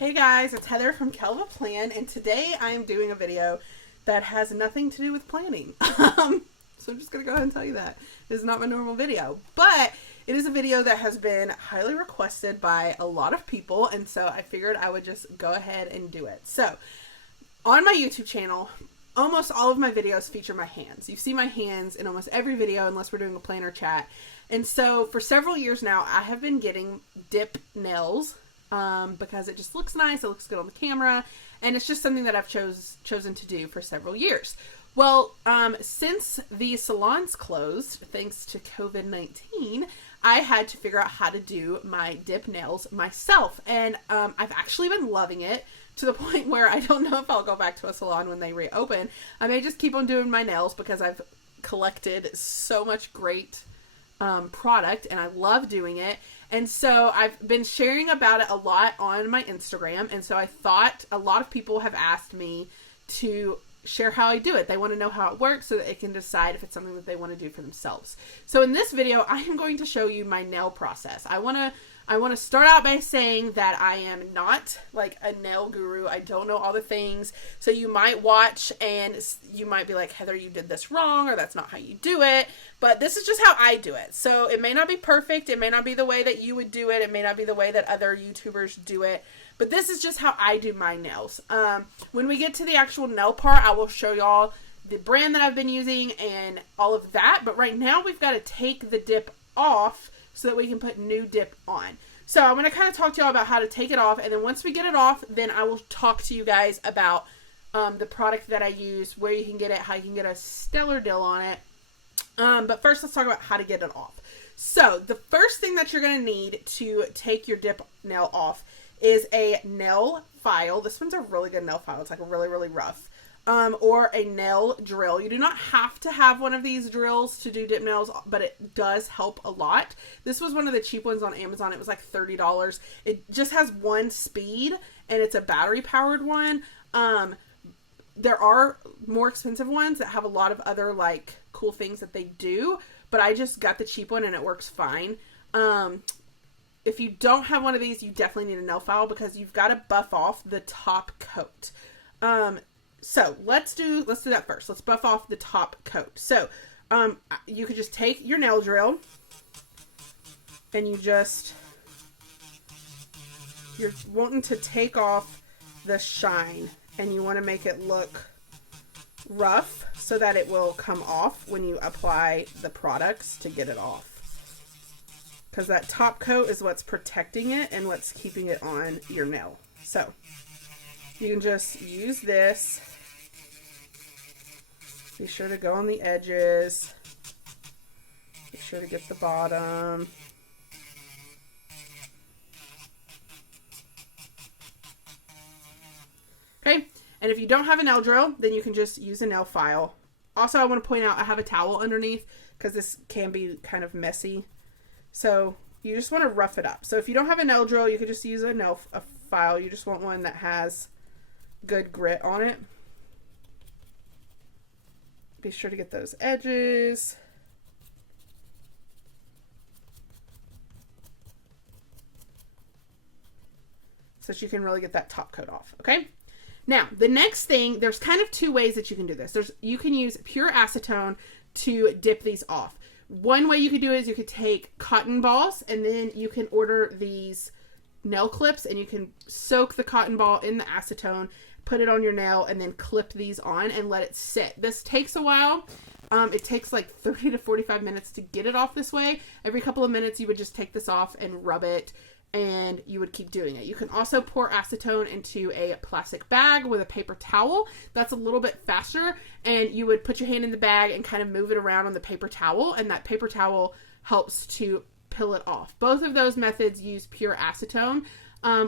Hey guys, it's Heather from Kell the Plan, and today I am doing a video that has nothing to do with planning. So I'm just going to go ahead and tell you that. This is not my normal video, but it is a video that has been highly requested by a lot of people, and so I figured I would just go ahead and do it. So, on my YouTube channel, almost all of my videos feature my hands. You see my hands in almost every video unless we're doing a planner chat. And so for several years now, I have been getting dip nails because it just looks nice, it looks good on the camera, and it's just something that I've chosen to do for several years. Well, since the salons closed, thanks to COVID-19, I had to figure out how to do my dip nails myself, and I've actually been loving it to the point where I don't know if I'll go back to a salon when they reopen. I may just keep on doing my nails because I've collected so much great product and I love doing it. And so I've been sharing about it a lot on my Instagram, and so I thought a lot of people have asked me to share how I do it. They want to know how it works so that they can decide if it's something that they want to do for themselves. So in this video, I am going to show you my nail process. I want to start out by saying that I am not like a nail guru. I don't know all the things. So you might watch and you might be like, Heather, you did this wrong, or that's not how you do it. But this is just how I do it. So it may not be perfect. It may not be the way that you would do it. It may not be the way that other YouTubers do it. But this is just how I do my nails. When we get to the actual nail part, I will show y'all the brand that I've been using and all of that. But right now we've got to take the dip off so that we can put new dip on. So I'm going to kind of talk to y'all about how to take it off, and then once we get it off, then I will talk to you guys about the product that I use, where you can get it, how you can get a stellar deal on it. But first, let's talk about how to get it off. So the first thing that you're going to need to take your dip nail off is a nail file. This one's a really good nail file. It's like really, really rough. Or a nail drill. You do not have to have one of these drills to do dip nails, but it does help a lot. This was one of the cheap ones on Amazon. It was like $30. It just has one speed, and it's a battery powered one. There are more expensive ones that have a lot of other like cool things that they do, but I just got the cheap one and it works fine. If you don't have one of these, you definitely need a nail file because you've got to buff off the top coat. So let's do that first. Let's buff off the top coat. So, you could just take your nail drill and you're wanting to take off the shine, and you want to make it look rough so that it will come off when you apply the products to get it off. Because that top coat is what's protecting it and what's keeping it on your nail. So you can just use this. Be sure to go on the edges. Be sure to get the bottom. Okay, and if you don't have a nail drill, then you can just use a nail file. Also, I want to point out I have a towel underneath because this can be kind of messy. So you just want to rough it up. So if you don't have a nail drill, you could just use a file. You just want one that has good grit on it. Be sure to get those edges. So that you can really get that top coat off, okay? Now, the next thing, there's kind of two ways that you can do this. You can use pure acetone to dip these off. One way you could do it is you could take cotton balls, and then you can order these nail clips, and you can soak the cotton ball in the acetone, put it on your nail, and then clip these on and let it sit. This takes a while. It takes like 30 to 45 minutes to get it off this way. Every couple of minutes you would just take this off and rub it, and you would keep doing it. You can also pour acetone into a plastic bag with a paper towel. That's a little bit faster, and you would put your hand in the bag and kind of move it around on the paper towel, and that paper towel helps to peel it off. Both of those methods use pure acetone,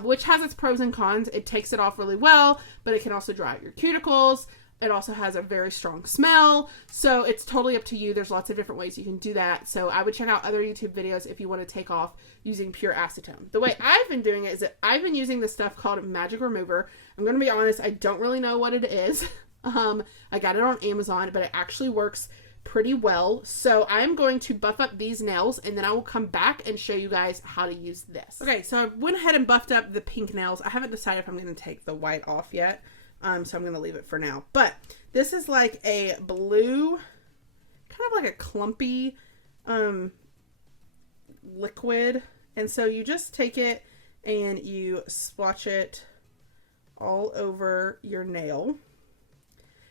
which has its pros and cons. It takes it off really well, but it can also dry out your cuticles. It also has a very strong smell, so it's totally up to you. There's lots of different ways you can do that, so I would check out other YouTube videos if you want to take off using pure acetone. The way I've been doing it is that I've been using this stuff called Magic Remover. I'm going to be honest, I don't really know what it is. I got it on Amazon, but it actually works pretty well. So I'm going to buff up these nails, and then I will come back and show you guys how to use this. Okay, so I went ahead and buffed up the pink nails. I haven't decided if I'm going to take the white off yet, so I'm going to leave it for now. But this is like a blue, kind of like a clumpy liquid, and so you just take it and you splotch it all over your nail.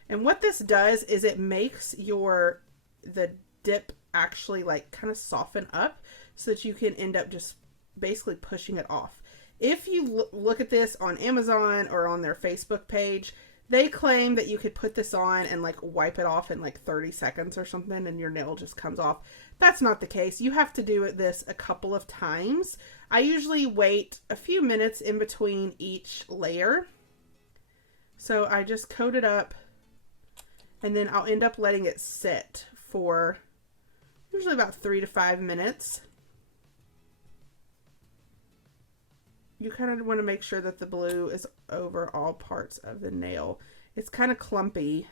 And what this does is it makes the dip actually like kind of soften up so that you can end up just basically pushing it off. If you look at this on Amazon or on their Facebook page, they claim that you could put this on and like wipe it off in like 30 seconds or something and your nail just comes off. That's not the case. You have to do this a couple of times. I usually wait a few minutes in between each layer. So I just coat it up, and then I'll end up letting it sit for usually about 3 to 5 minutes. You kind of want to make sure that the blue is over all parts of the nail. It's kind of clumpy,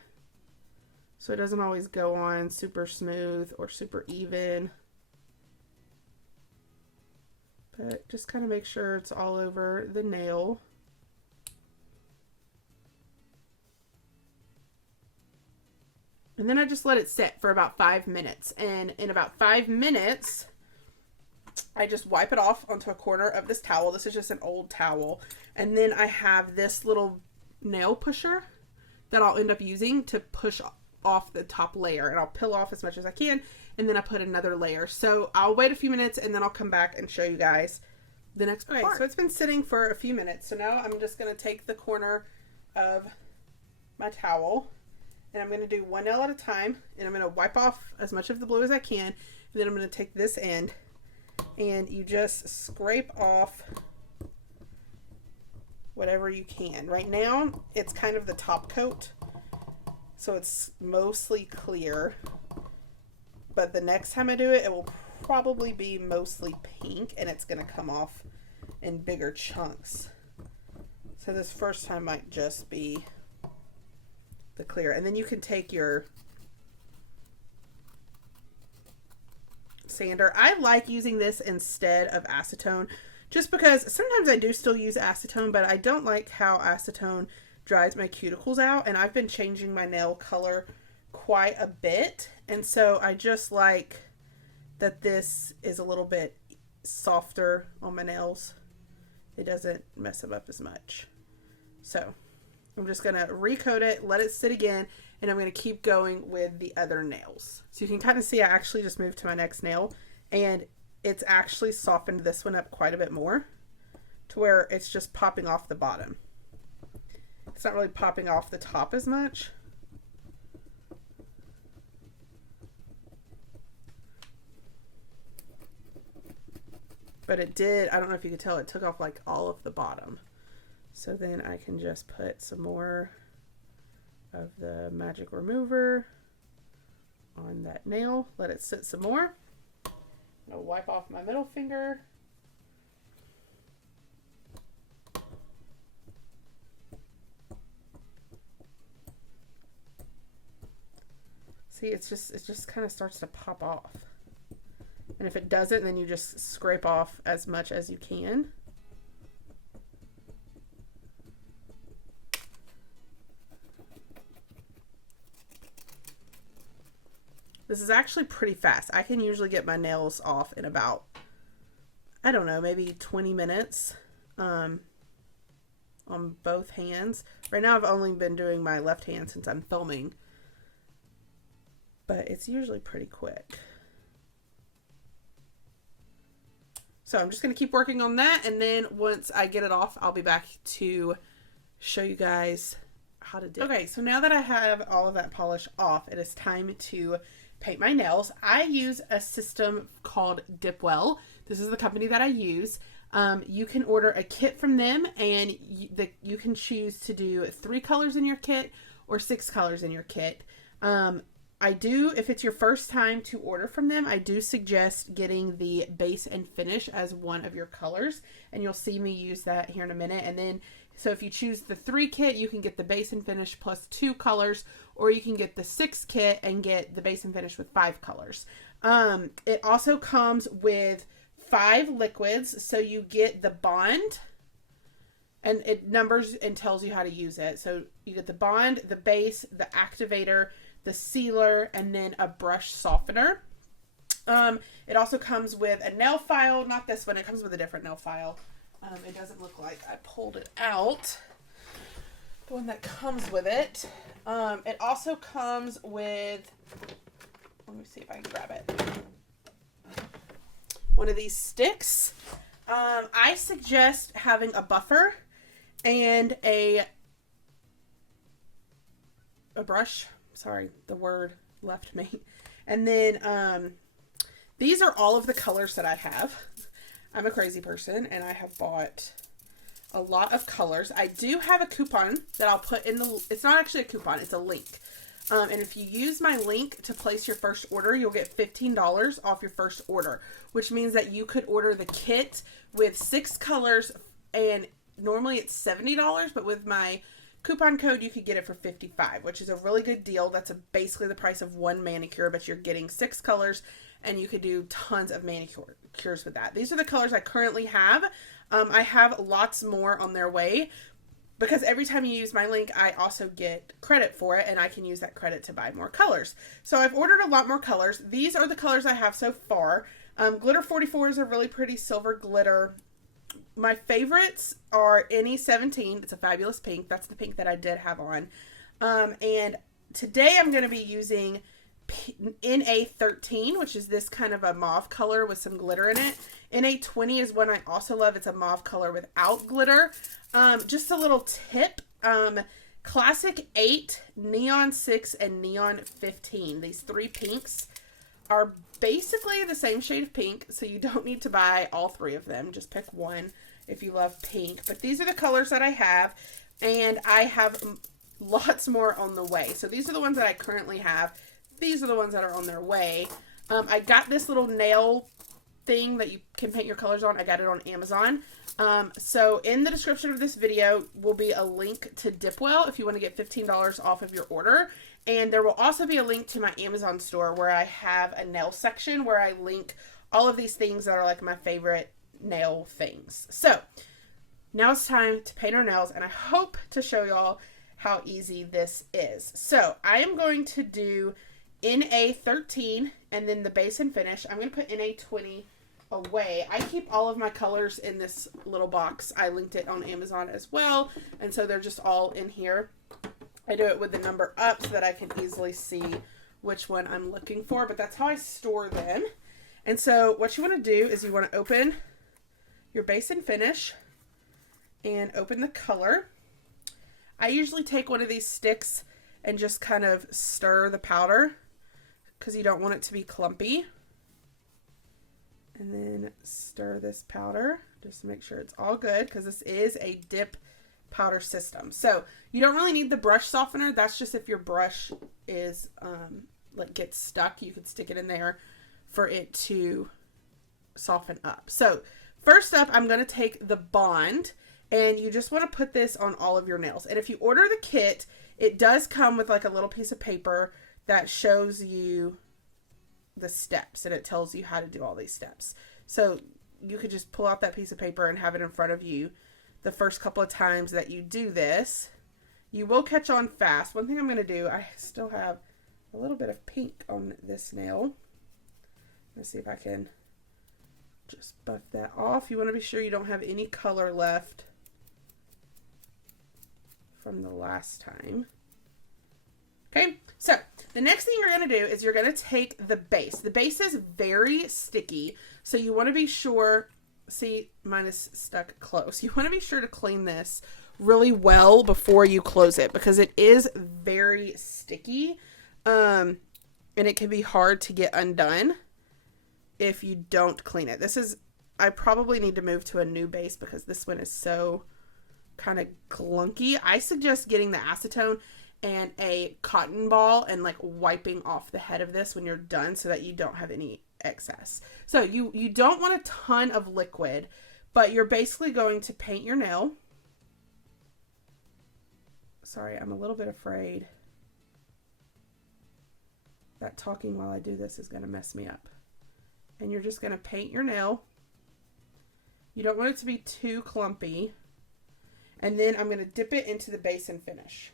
so it doesn't always go on super smooth or super even. But just kind of make sure it's all over the nail. And then I just let it sit for about 5 minutes. And in about 5 minutes, I just wipe it off onto a corner of this towel. This is just an old towel. And then I have this little nail pusher that I'll end up using to push off the top layer. And I'll peel off as much as I can. And then I put another layer. So I'll wait a few minutes and then I'll come back and show you guys the next part. Okay, so it's been sitting for a few minutes. So now I'm just going to take the corner of my towel. And I'm going to do one nail at a time, and I'm going to wipe off as much of the blue as I can, and then I'm going to take this end, and you just scrape off whatever you can. Right now, it's kind of the top coat, so it's mostly clear, but the next time I do it, it will probably be mostly pink, and it's going to come off in bigger chunks. So this first time might just be the clear, and then you can take your sander. I like using this instead of acetone just because sometimes I do still use acetone, but I don't like how acetone dries my cuticles out, and I've been changing my nail color quite a bit, and so I just like that this is a little bit softer on my nails. It doesn't mess them up as much. So I'm just going to recoat it, let it sit again, and I'm going to keep going with the other nails. So you can kind of see I actually just moved to my next nail, and it's actually softened this one up quite a bit more to where it's just popping off the bottom. It's not really popping off the top as much. But it did, I don't know if you could tell, it took off like all of the bottom. So then I can just put some more of the magic remover on that nail. Let it sit some more. I'm going to wipe off my middle finger. See, it just kind of starts to pop off. And if it doesn't, then you just scrape off as much as you can. This is actually pretty fast. I can usually get my nails off in about, I don't know, maybe 20 minutes on both hands. Right now I've only been doing my left hand since I'm filming, but it's usually pretty quick. So I'm just going to keep working on that, and then once I get it off, I'll be back to show you guys how to do it. Okay, so now that I have all of that polish off, it is time to paint my nails. I use a system called DipWell. This is the company that I use. You can order a kit from them, and you can choose to do 3 colors in your kit or 6 colors in your kit. I do, if it's your first time to order from them, I do suggest getting the base and finish as one of your colors, and you'll see me use that here in a minute. And then So if you choose the 3 kit, you can get the base and finish plus 2 colors, or you can get the 6 kit and get the base and finish with 5 colors. It also comes with 5 liquids, so you get the bond, and it numbers and tells you how to use it. So you get the bond, the base, the activator, the sealer, and then a brush softener. It also comes with a nail file. Not this one. It comes with a different nail file. It doesn't look like I pulled it out. The one that comes with it. It also comes with, let me see if I can grab it, one of these sticks. I suggest having a buffer and a brush. Sorry, the word left me. And then these are all of the colors that I have. I'm a crazy person, and I have bought a lot of colors. I do have a coupon that I'll put in the, it's not actually a coupon, it's a link. And if you use my link to place your first order, you'll get $15 off your first order, which means that you could order the kit with 6 colors, and normally it's $70, but with my coupon code, you could get it for $55, which is a really good deal. That's basically the price of 1 manicure, but you're getting 6 colors, and you could do tons of manicures with that. These are the colors I currently have. I have lots more on their way, because every time you use my link, I also get credit for it, and I can use that credit to buy more colors. So I've ordered a lot more colors. These are the colors I have so far. Glitter 44 is a really pretty silver glitter. My favorites are NE17. It's a fabulous pink. That's the pink that I did have on. And today I'm going to be using NA13, which is this kind of a mauve color with some glitter in it. NA20 is one I also love. It's a mauve color without glitter. Just a little tip. Classic 8, Neon 6, and Neon 15. These 3 pinks are basically the same shade of pink, so you don't need to buy all 3 of them. Just pick one if you love pink. But these are the colors that I have, and I have lots more on the way. So these are the ones that I currently have. These are the ones that are on their way. I got this little nail thing that you can paint your colors on. I got it on Amazon. So in the description of this video will be a link to DipWell if you want to get $15 off of your order. And there will also be a link to my Amazon store where I have a nail section where I link all of these things that are like my favorite nail things. So now it's time to paint our nails, and I hope to show y'all how easy this is. So I am going to do NA13 and then the base and finish. I'm going to put NA20 away. I keep all of my colors in this little box. I linked it on Amazon as well, and so they're just all in here. I do it with the number up so that I can easily see which one I'm looking for, but that's how I store them. And so what you want to do is you want to open your base and finish and open the color. I usually take one of these sticks and just kind of stir the powder because you don't want it to be clumpy. And then stir this powder just to make sure it's all good, because this is a dip powder system. So you don't really need the brush softener. That's just if your brush is like gets stuck, you could stick it in there for it to soften up. So first up, I'm going to take the bond, and you just want to put this on all of your nails. And if you order the kit, it does come with like a little piece of paper that shows you the steps, and it tells you how to do all these steps. So you could just pull out that piece of paper and have it in front of you the first couple of times that you do this. You will catch on fast. One thing I'm going to do, I still have a little bit of pink on this nail. Let's see if I can just buff that off. You want to be sure you don't have any color left from the last time. Okay, so the next thing you're going to do is you're going to take the base. The base is very sticky, so you want to be sure, see, mine is stuck close. You want to be sure to clean this really well before you close it, because it is very sticky, and it can be hard to get undone if you don't clean it. This is, I probably need to move to a new base because this one is so kind of clunky. I suggest getting the acetone and a cotton ball and like wiping off the head of this when you're done so that you don't have any excess. So you don't want a ton of liquid, but you're basically going to paint your nail. sorry, I'm a little bit afraid that talking while I do this is going to mess me up. And you're just going to paint your nail. You don't want it to be too clumpy. And then I'm going to dip it into the base and finish,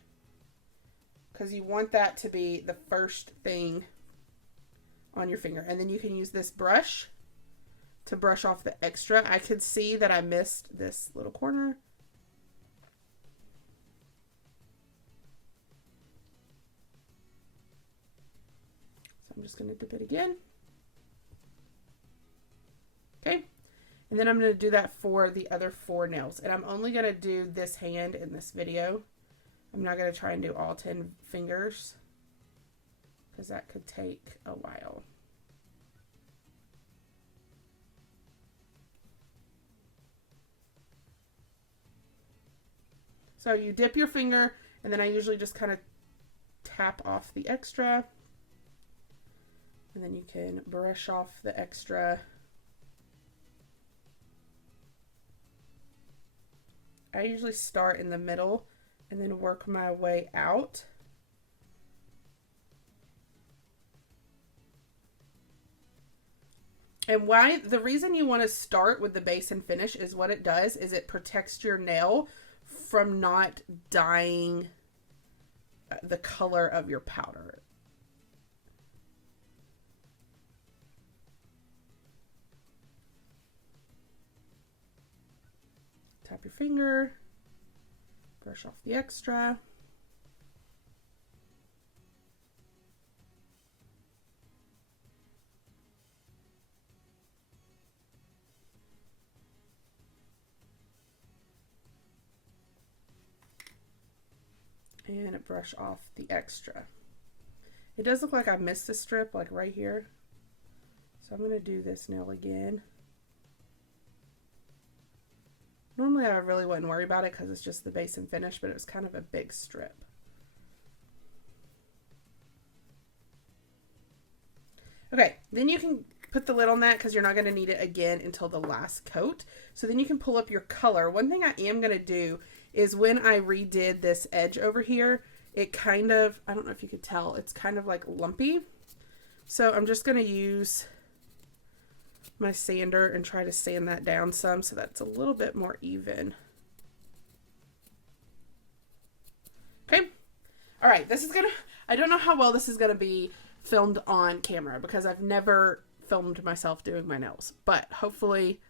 because you want that to be the first thing on your finger. And then you can use this brush to brush off the extra. I could see that I missed this little corner. So I'm just going to dip it again. Okay. And then I'm going to do that for the other 4 nails. And I'm only going to do this hand in this video. I'm not going to try and do all 10 fingers, because that could take a while. So you dip your finger, and then I usually just kind of tap off the extra. And then you can brush off the extra. I usually start in the middle and then work my way out. And why the reason you want to start with the base and finish is what it does is it protects your nail from not dyeing the color of your powder. Tap your finger, brush off the extra. And brush off the extra. It does look like I missed a strip, like right here. So I'm going to do this nail again. Normally I really wouldn't worry about it because it's just the base and finish, but it was kind of a big strip. Okay, then you can put the lid on that because you're not going to need it again until the last coat. So then you can pull up your color. One thing I am going to do is when I redid this edge over here, it kind of, I don't know if you could tell, it's kind of like lumpy. So I'm just going to use my sander and try to sand that down some so that's a little bit more even. Okay. All right. This is gonna, I don't know how well this is gonna be filmed on camera because I've never filmed myself doing my nails, but hopefully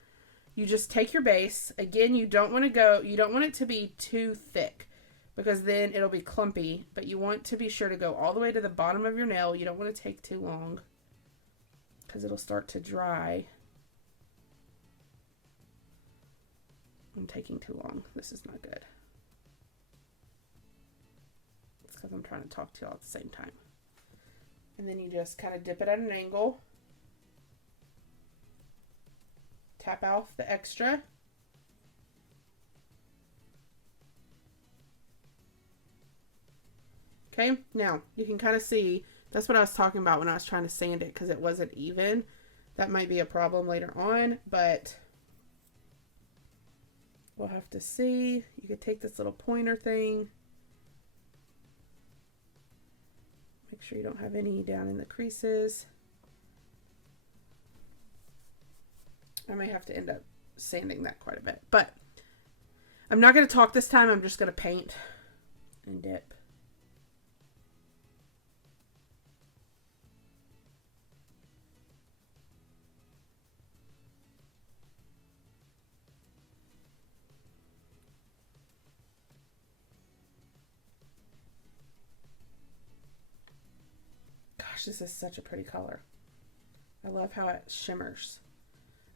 you just take your base. Again, you don't want it to be too thick because then it'll be clumpy, but you want to be sure to go all the way to the bottom of your nail. You don't want to take too long because it'll start to dry. I'm taking too long. This is not good. It's because I'm trying to talk to y'all at the same time. And then you just kind of dip it at an angle. Tap off the extra. Okay, now you can kind of see, that's what I was talking about when I was trying to sand it because it wasn't even. That might be a problem later on, but we'll have to see. You could take this little pointer thing. Make sure you don't have any down in the creases. I may have to end up sanding that quite a bit, but I'm not going to talk this time. I'm just going to paint and dip. This is such a pretty color. I love how it shimmers.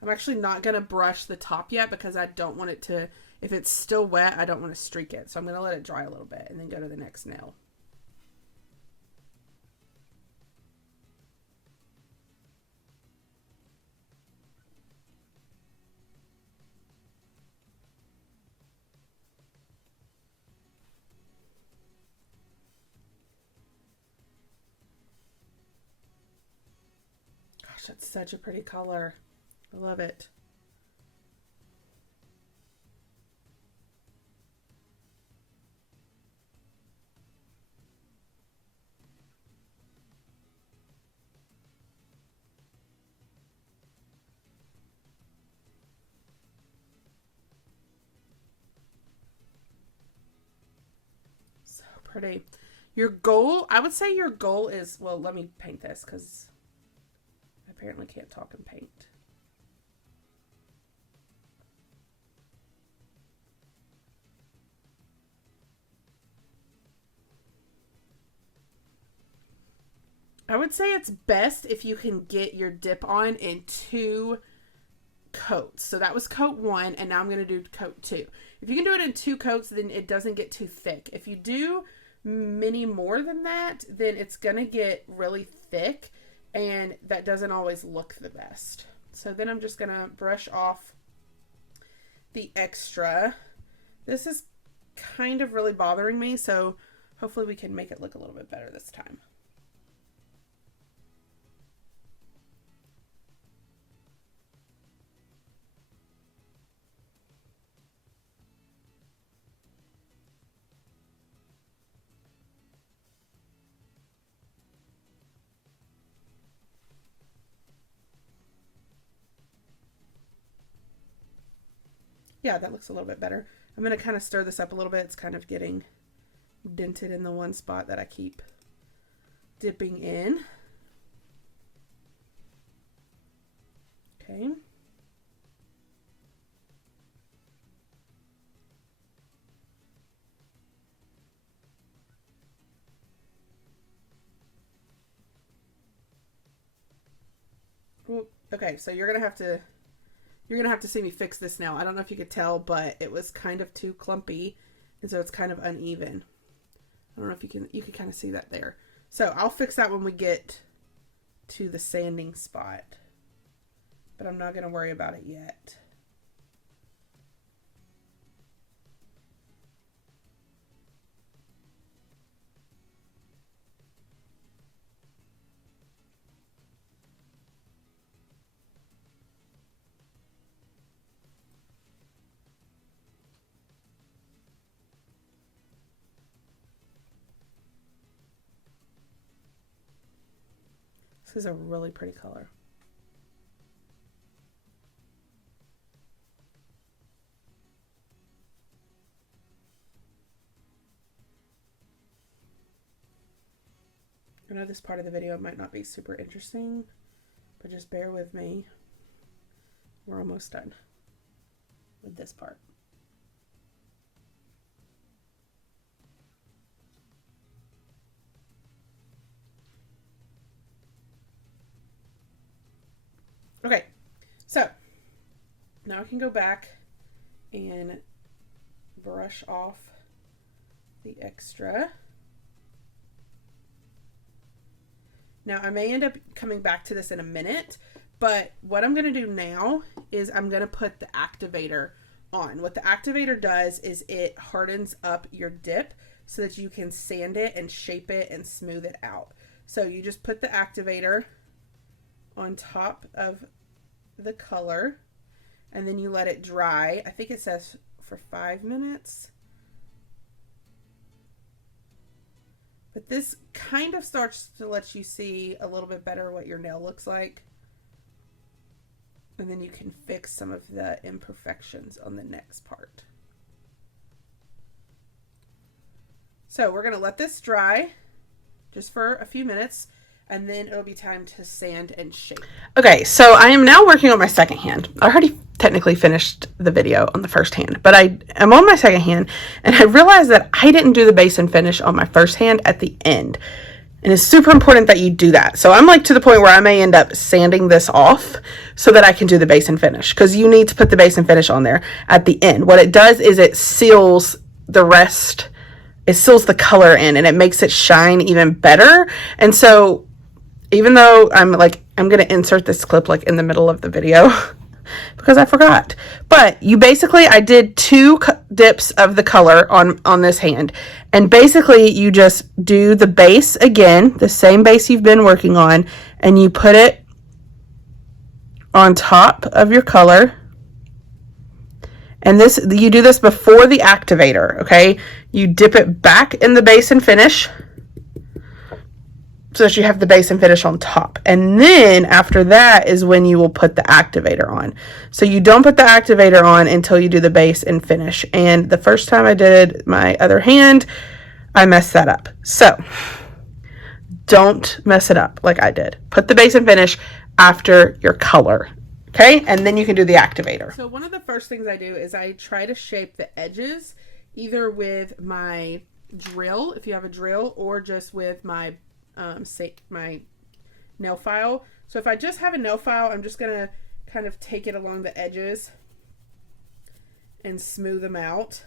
I'm actually not going to brush the top yet because I don't want it to, if it's still wet, I don't want to streak it. So I'm going to let it dry a little bit and then go to the next nail. That's such a pretty color. I love it. Pretty. Your goal, I would say your goal is, well, let me paint this because I apparently can't talk and paint. I would say it's best if you can get your dip on in 2 coats. So that was coat 1, and now I'm going to do coat 2. If you can do it in 2 coats, then it doesn't get too thick. If you do many more than that, then it's going to get really thick, and that doesn't always look the best. So then I'm just going to brush off the extra. This is kind of really bothering me, so hopefully we can make it look a little bit better this time. Yeah, that looks a little bit better. I'm going to kind of stir this up a little bit. It's kind of getting dented in the one spot that I keep dipping in. Okay. Ooh, okay, so you're going to have to see me fix this now. I don't know if you could tell, but it was kind of too clumpy, and so it's kind of uneven. I don't know if you can kind of see that there. So I'll fix that when we get to the sanding spot, but I'm not going to worry about it yet. This is a really pretty color. I know this part of the video might not be super interesting, but just bear with me. We're almost done with this part. Okay, so now I can go back and brush off the extra. Now I may end up coming back to this in a minute, but what I'm going to do now is I'm going to put the activator on. What the activator does is it hardens up your dip so that you can sand it and shape it and smooth it out. So you just put the activator on top of the color, and then you let it dry. I think it says for 5 minutes. But this kind of starts to let you see a little bit better what your nail looks like. And then you can fix some of the imperfections on the next part. So we're going to let this dry just for a few minutes, and then it'll be time to sand and shape. Okay, so I am now working on my second hand. I already technically finished the video on the first hand, but I am on my second hand, and I realized that I didn't do the base and finish on my first hand at the end. And it's super important that you do that. So I'm like to the point where I may end up sanding this off so that I can do the base and finish, because you need to put the base and finish on there at the end. What it does is it seals the rest, it seals the color in, and it makes it shine even better. And so even though I'm going to insert this clip like in the middle of the video because I forgot. But I did 2 dips of the color on this hand. And basically you just do the base again, the same base you've been working on, and you put it on top of your color. And you do this before the activator, okay? You dip it back in the base and finish, so that you have the base and finish on top. And then after that is when you will put the activator on. So you don't put the activator on until you do the base and finish. And the first time I did my other hand, I messed that up. So don't mess it up like I did. Put the base and finish after your color. Okay, and then you can do the activator. So one of the first things I do is I try to shape the edges either with my drill, if you have a drill, or just with my my nail file. So if I just have a nail file, I'm just gonna kind of take it along the edges and smooth them out.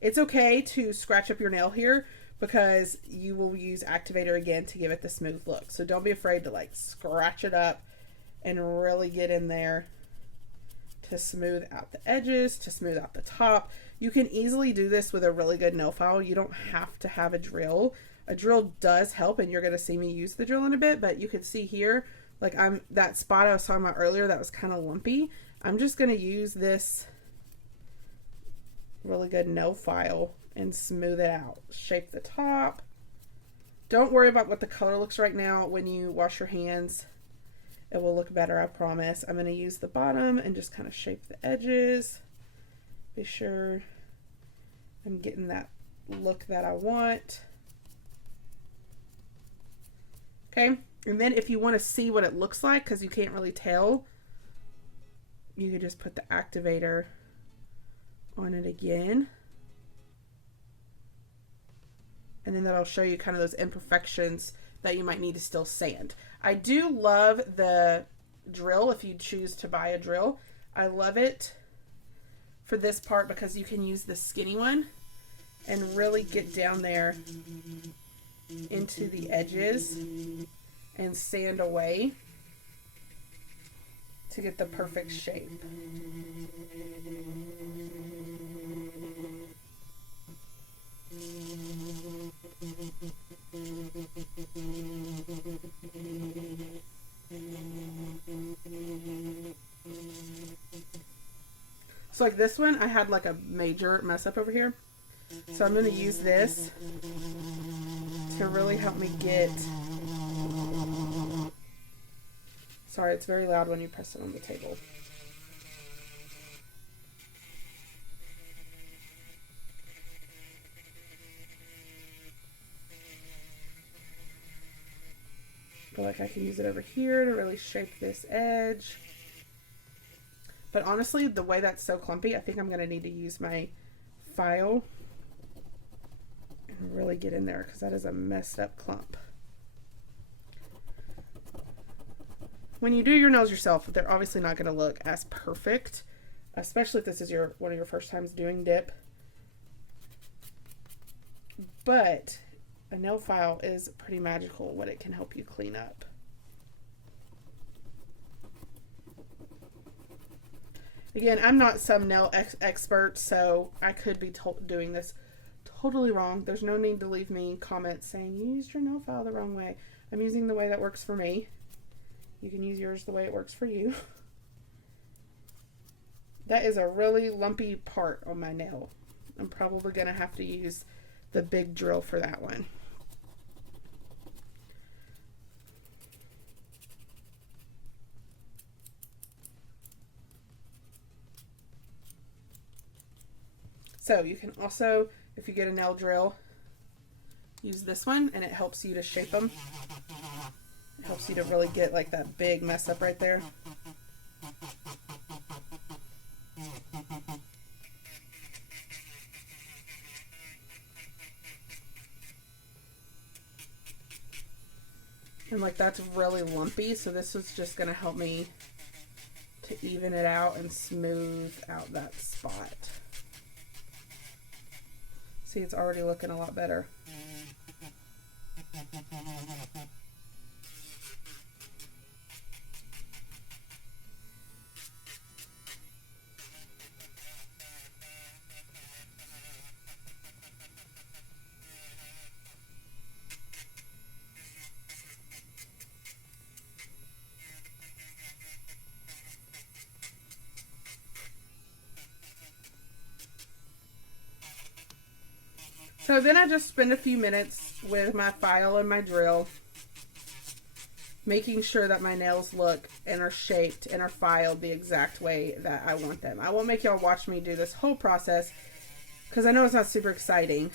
It's okay to scratch up your nail here because you will use activator again to give it the smooth look. So don't be afraid to like scratch it up and really get in there to smooth out the edges, to smooth out the top. You can easily do this with a really good nail file. You don't have to have a drill. A drill does help, and you're going to see me use the drill in a bit, but you can see here, like that spot I was talking about earlier that was kind of lumpy. I'm just going to use this really good nail file and smooth it out. Shape the top. Don't worry about what the color looks right now. When you wash your hands, it will look better, I promise. I'm going to use the bottom and just kind of shape the edges. Be sure I'm getting that look that I want. Okay, and then if you want to see what it looks like, because you can't really tell, you could just put the activator on it again. And then that'll show you kind of those imperfections that you might need to still sand. I do love the drill if you choose to buy a drill. I love it for this part because you can use the skinny one and really get down there into the edges and sand away to get the perfect shape. So like this one, I had like a major mess up over here. So I'm going to use this to really help me get... Sorry, it's very loud when you press it on the table. I feel like I can use it over here to really shape this edge. But honestly, the way that's so clumpy, I think I'm going to need to use my file and really get in there because that is a messed up clump. When you do your nails yourself, they're obviously not going to look as perfect, especially if this is one of your first times doing dip. But a nail file is pretty magical what it can help you clean up. Again, I'm not some nail expert, so I could be doing this totally wrong. There's no need to leave me comments saying you used your nail file the wrong way. I'm using the way that works for me. You can use yours the way it works for you. That is a really lumpy part on my nail. I'm probably going to have to use the big drill for that one. So you can also, if you get a nail drill, use this one and it helps you to shape them. It helps you to really get like that big mess up right there. And like that's really lumpy, so this is just going to help me to even it out and smooth out that spot. See, it's already looking a lot better. So then I just spend a few minutes with my file and my drill, making sure that my nails look and are shaped and are filed the exact way that I want them. I won't make y'all watch me do this whole process because I know it's not super exciting.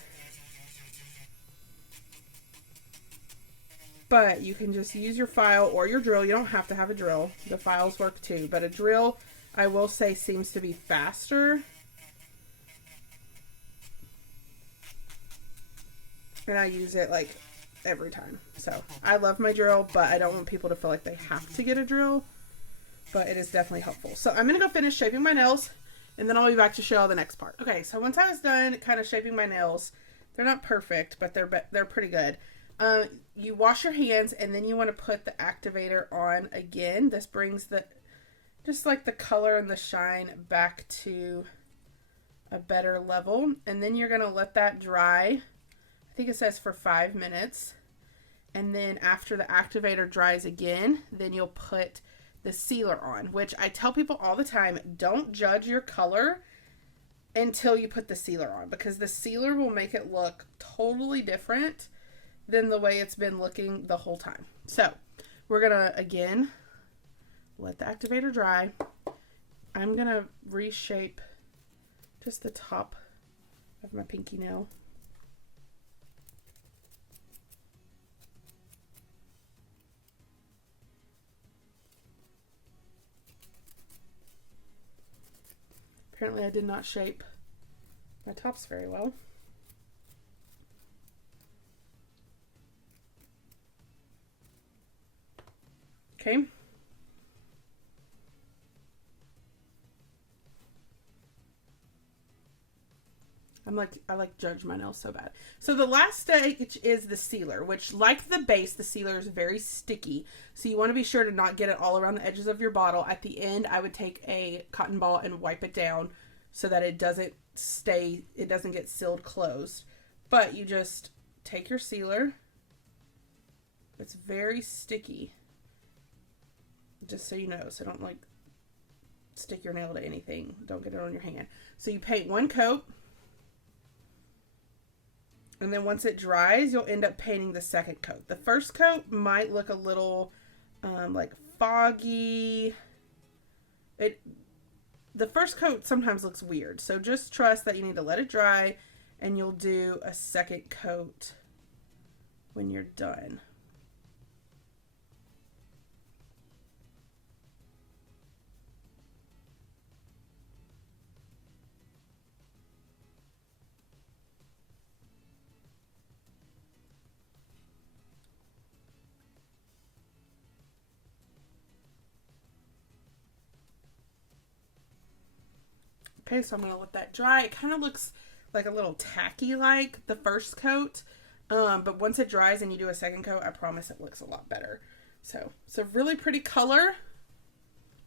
But you can just use your file or your drill. You don't have to have a drill. The files work too. But a drill, I will say, seems to be faster. And I use it like every time. So I love my drill, but I don't want people to feel like they have to get a drill. But it is definitely helpful. So I'm going to go finish shaping my nails, and then I'll be back to show the next part. Okay, so once I was done kind of shaping my nails, they're not perfect, but they're pretty good. You wash your hands, and then you want to put the activator on again. This brings just like the color and the shine back to a better level. And then you're going to let that dry. I think it says for 5 minutes. And then after the activator dries again, then you'll put the sealer on, which I tell people all the time, don't judge your color until you put the sealer on, because the sealer will make it look totally different than the way it's been looking the whole time. So we're gonna again let the activator dry. I'm gonna reshape just the top of my pinky nail. Apparently I did not shape my tops very well. Okay. I like judge my nails so bad. So the last stage is the sealer, which, like the base, the sealer is very sticky. So you want to be sure to not get it all around the edges of your bottle. At the end, I would take a cotton ball and wipe it down so that it doesn't get sealed closed. But you just take your sealer. It's very sticky. Just so you know, so don't like stick your nail to anything. Don't get it on your hand. So you paint one coat, and then once it dries, you'll end up painting the second coat. The first coat might look a little like foggy. The first coat sometimes looks weird, so just trust that you need to let it dry, and you'll do a second coat when you're done. Okay, so I'm going to let that dry. It kind of looks like a little tacky like the first coat. But once it dries and you do a second coat, I promise it looks a lot better. So it's a really pretty color.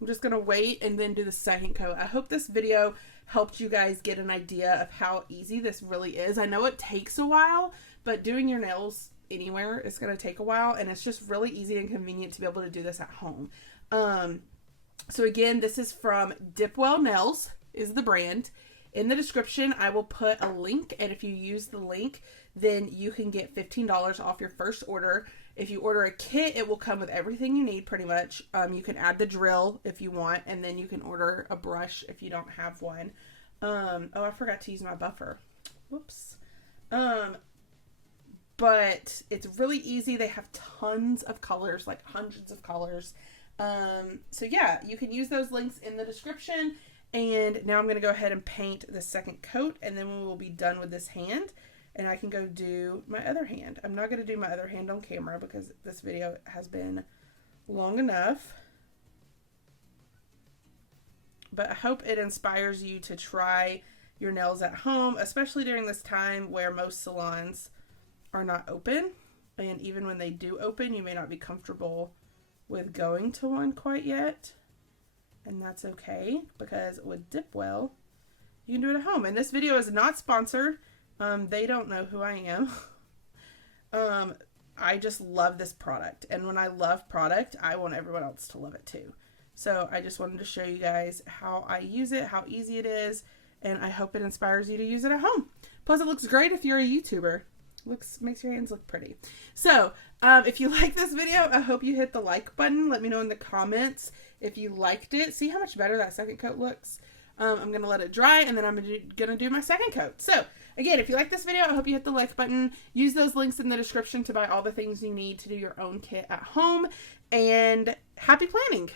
I'm just going to wait and then do the second coat. I hope this video helped you guys get an idea of how easy this really is. I know it takes a while, but doing your nails anywhere is going to take a while. And it's just really easy and convenient to be able to do this at home. So again, this is from DipWell Nails is the brand. In the description, I will put a link, and if you use the link, then you can get $15 off your first order. If you order a kit, it will come with everything you need pretty much. You can add the drill if you want, and then you can order a brush if you don't have one. Oh, I forgot to use my buffer. Whoops. But it's really easy. They have tons of colors, like hundreds of colors. So yeah, you can use those links in the description. And now I'm going to go ahead and paint the second coat, and then we will be done with this hand, and I can go do my other hand. I'm not going to do my other hand on camera because this video has been long enough. But I hope it inspires you to try your nails at home, especially during this time where most salons are not open. And even when they do open, you may not be comfortable with going to one quite yet. And that's okay, because with DipWell, you can do it at home. And this video is not sponsored. They don't know who I am. I just love this product. And when I love product, I want everyone else to love it too. So I just wanted to show you guys how I use it, how easy it is. And I hope it inspires you to use it at home. Plus, it looks great if you're a YouTuber. Makes your hands look pretty. So, if you like this video, I hope you hit the like button. Let me know in the comments if you liked it. See how much better that second coat looks. I'm going to let it dry, and then I'm going to do my second coat. So, again, if you like this video, I hope you hit the like button. Use those links in the description to buy all the things you need to do your own kit at home. And happy planning!